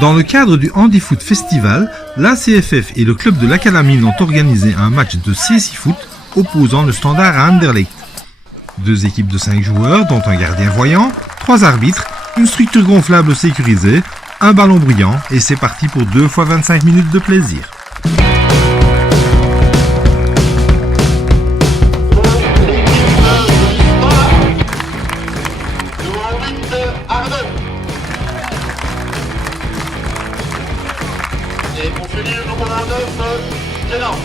Dans le cadre du Handifoot Festival, l'ACFF et le club de l'Académie ont organisé un match de Cécifoot opposant le Standard à Anderlecht. 2 équipes de 5 joueurs, dont un gardien voyant, 3 arbitres, une structure gonflable sécurisée, un ballon brillant et c'est parti pour 2 fois 25 minutes de plaisir. Et on finit le numéro 9, Kélan.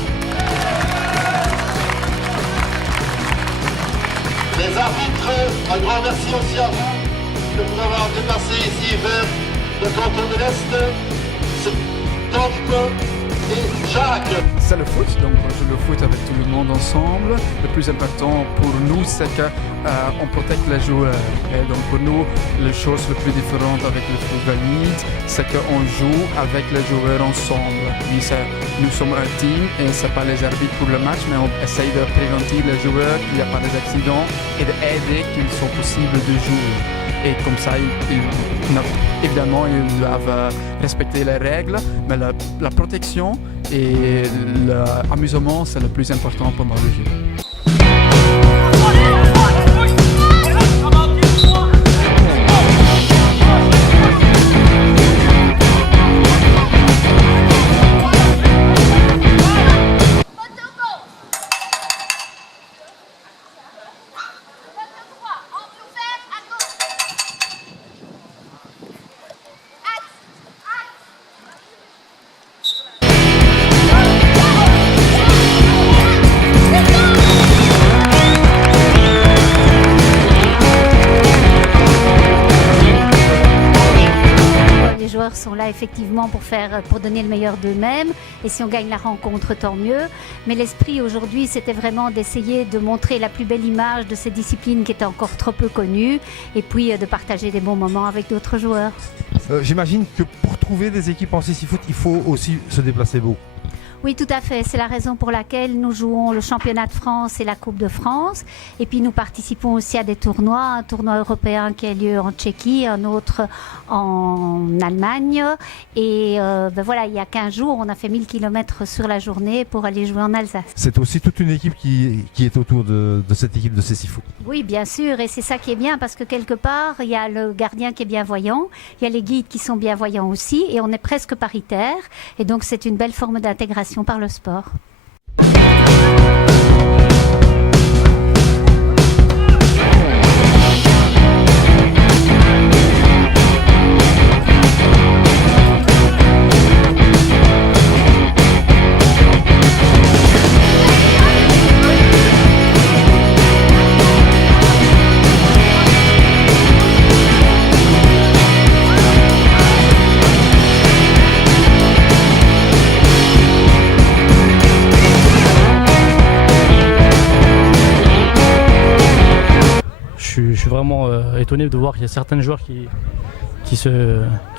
Les arbitres, un grand merci aussi à vous de vous avoir déplacé ici vers le canton de l'Est. C'est Torque et Jacques. C'est le foot, donc on joue le foot avec tout le monde ensemble. Le plus important pour nous, c'est qu'on protège les joueurs. Et donc pour nous, les choses les plus différentes avec le foot valide, c'est qu'on joue avec les joueurs ensemble. Nous sommes un team et ce n'est pas les arbitres pour le match, mais on essaye de prévenir les joueurs qu'il n'y a pas d'accidents et d'aider qu'ils sont possibles de jouer. Et comme ça, évidemment, ils doivent respecter les règles, mais la protection et l'amusement, c'est le plus important pendant le jeu. Sont là effectivement pour donner le meilleur d'eux-mêmes et si on gagne la rencontre tant mieux, mais l'esprit aujourd'hui c'était vraiment d'essayer de montrer la plus belle image de cette discipline qui était encore trop peu connue et puis de partager des bons moments avec d'autres joueurs. J'imagine que pour trouver des équipes en Cécifoot, il faut aussi se déplacer beaucoup. Oui, tout à fait. C'est la raison pour laquelle nous jouons le championnat de France et la Coupe de France. Et puis nous participons aussi à des tournois, un tournoi européen qui a lieu en Tchéquie, un autre en Allemagne. Et voilà, il y a 15 jours, on a fait 1000 km sur la journée pour aller jouer en Alsace. C'est aussi toute une équipe qui est autour de cette équipe de Cécifoot. Oui, bien sûr. Et c'est ça qui est bien parce que quelque part, il y a le gardien qui est bien voyant, il y a les guides qui sont bien voyants aussi et on est presque paritaire. Et donc c'est une belle forme d'intégration par le sport. Je suis vraiment étonné de voir qu'il y a certains joueurs qui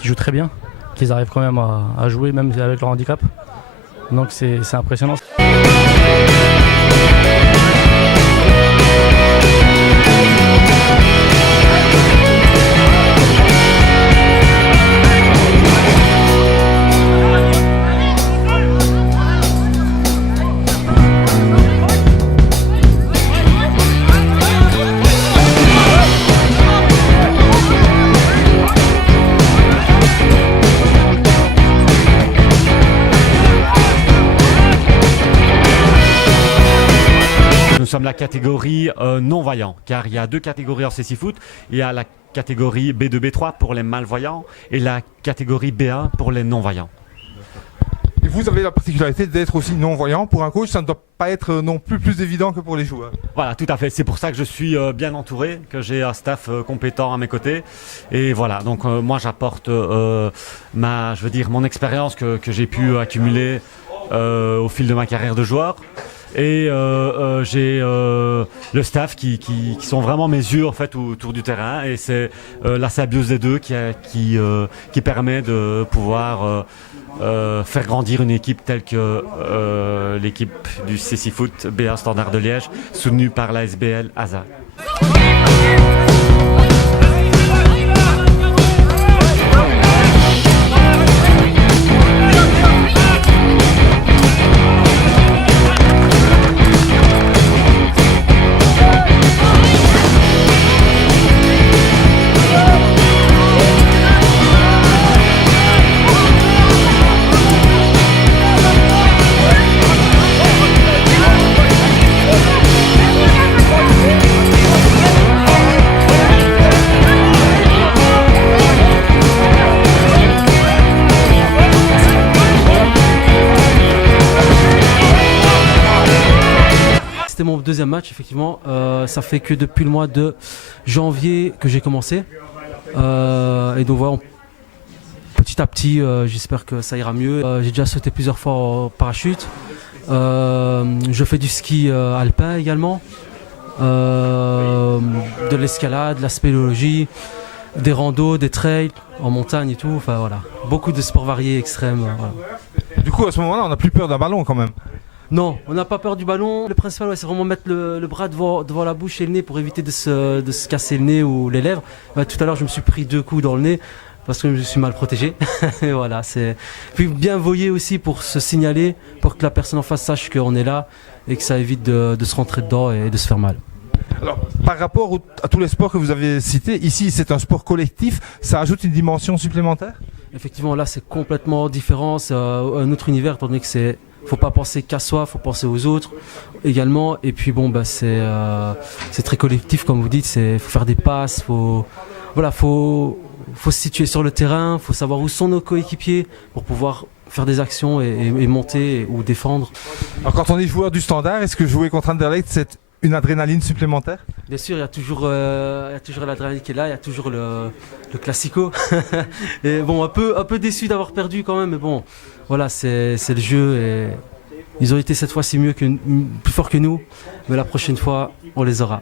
jouent très bien, qu'ils arrivent quand même à jouer même avec leur handicap. Donc c'est impressionnant. Nous sommes la catégorie non-voyants, car il y a 2 catégories en Cécifoot. Il y a la catégorie B2, B3 pour les malvoyants et la catégorie B1 pour les non-voyants. Et vous avez la particularité d'être aussi non-voyant. Pour un coach, ça ne doit pas être non plus évident que pour les joueurs. Voilà, tout à fait. C'est pour ça que je suis bien entouré, que j'ai un staff compétent à mes côtés. Et voilà, donc moi j'apporte mon expérience que j'ai pu accumuler au fil de ma carrière de joueur. Et j'ai le staff qui sont vraiment mes yeux en fait autour du terrain et c'est la symbiose des deux qui permet de pouvoir faire grandir une équipe telle que l'équipe du Cécifoot B1 Standard de Liège soutenue par la SBL ASA. c'était mon deuxième match, effectivement. Ça fait que depuis le mois de janvier que j'ai commencé. Et donc voilà, petit à petit, j'espère que ça ira mieux. J'ai déjà sauté plusieurs fois en parachute. Je fais du ski alpin également. De l'escalade, de la spéléologie, des randos, des trails en montagne et tout. Enfin voilà, beaucoup de sports variés, extrêmes. Voilà. Du coup, à ce moment-là, on n'a plus peur d'un ballon quand même. Non, on n'a pas peur du ballon. Le principal, ouais, c'est vraiment mettre le bras devant la bouche et le nez pour éviter de se casser le nez ou les lèvres. Tout à l'heure, je me suis pris 2 coups dans le nez parce que je suis mal protégé. Et voilà, c'est. Puis bien voyer aussi pour se signaler, pour que la personne en face sache qu'on est là et que ça évite de se rentrer dedans et de se faire mal. Alors, par rapport à tous les sports que vous avez cités, ici c'est un sport collectif, ça ajoute une dimension supplémentaire? Effectivement, là c'est complètement différent, c'est un autre univers, étant donné que c'est. Faut pas penser qu'à soi, faut penser aux autres également. Et puis bon, bah c'est très collectif comme vous dites. Faut faire des passes, faut se situer sur le terrain, faut savoir où sont nos coéquipiers pour pouvoir faire des actions et monter ou défendre. Alors quand on est joueur du Standard, est-ce que jouer contre Anderlecht c'est une adrénaline supplémentaire? Bien sûr, il y a toujours l'adrénaline qui est là, il y a toujours le classico. Et bon, un peu déçu d'avoir perdu quand même, mais bon, voilà, c'est le jeu et ils ont été cette fois-ci plus forts que nous, mais la prochaine fois, on les aura.